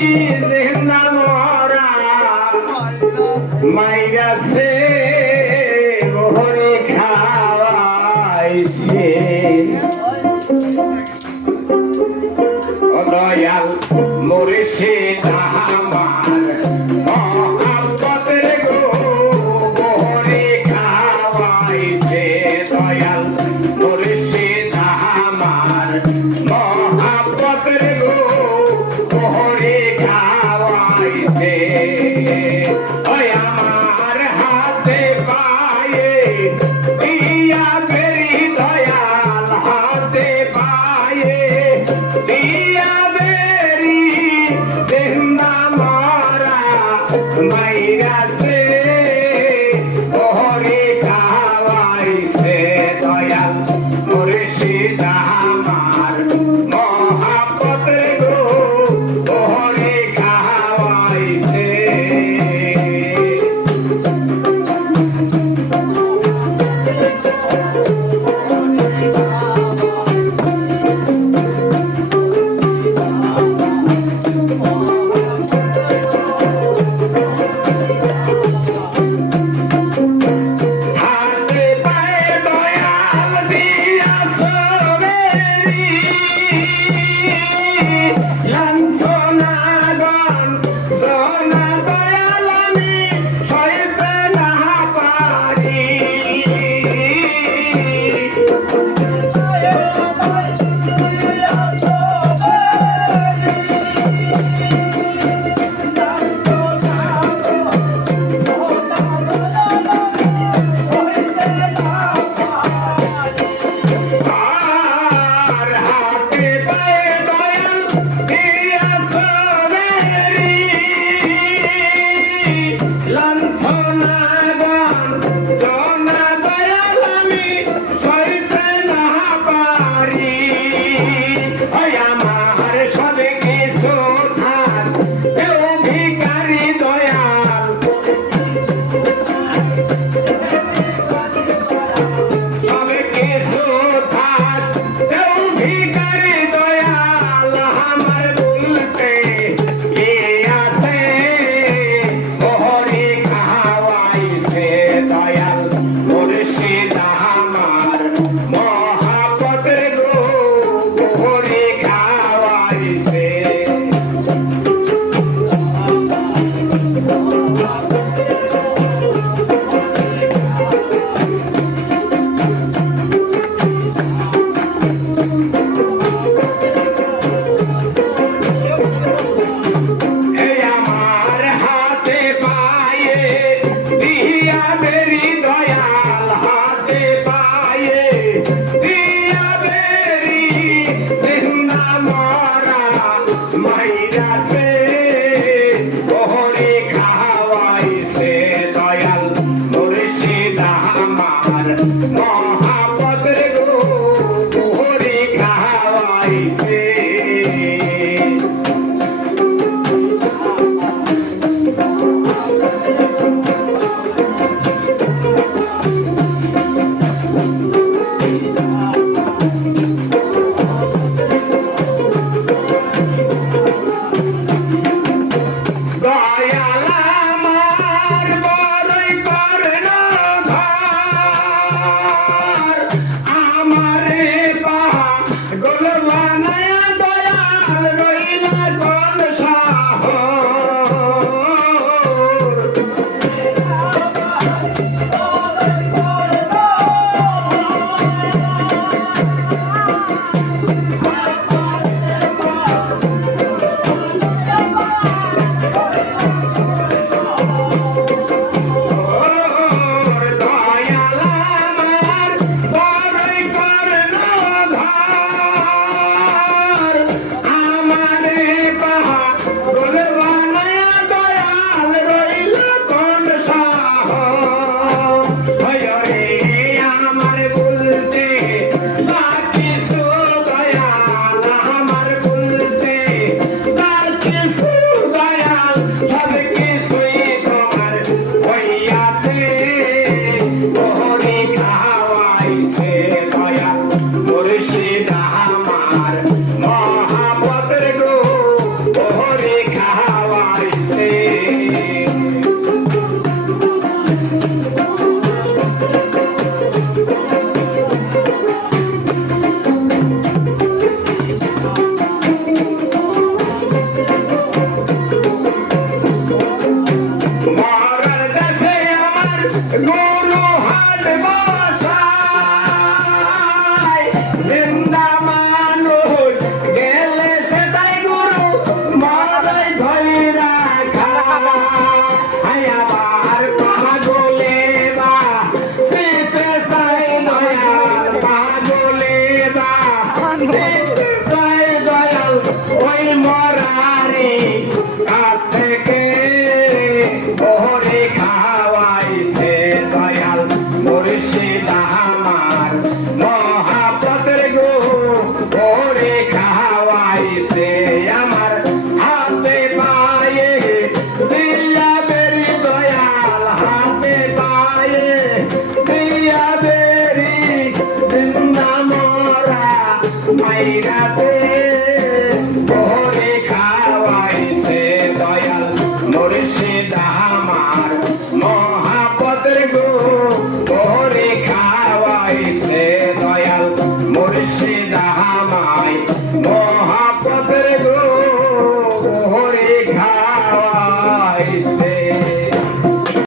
জিন্দা মরা মাইরাছে মোহরে খাওয়াইছে ও দয়াল মোরে সে আমার মহাব্বতের গো মোহরে খাওয়াইছে দয়াল মোরে সে আমার মহাব্বতের গো মোহরে খাওয়াইছে ওই আমার হাতে পায়ে দিয়া বেরি দয়াল হাতে পায়ে দিয়া বেরি জিন্দা মরা মাইরাছে মোহরে খাওয়াইছে দয়াল মুর্শিদ আমার মহাব্বতের গো মোহরে খাওয়াইছে খাওয়াইছে মরার দেশে আমার গরু হাট বসায় জিন্দা মানুষ গেলে সেটাই গরু মারাই ধইরা খায় আবার পাগলে বা শীতে চাই দয়াল পাগলে বা শীতে চাই দয়াল ওই মরারি কাছ থেকে ওরে খাওয়াইছে দয়াল মুর্শিদ আমার মহাপতের গো ওরে খাওয়াইছে আমার হাতে পায়ে দিয়া বেরি দয়াল হাতে পায়ে দিয়া বেরি জিন্দা মরা মাইরাতে ওরে খাওয়াইছে দয়াল মুর্শিদ আমার মহাপতের গো ওরে খাওয়াইছে দয়াল মুর্শিদ আমার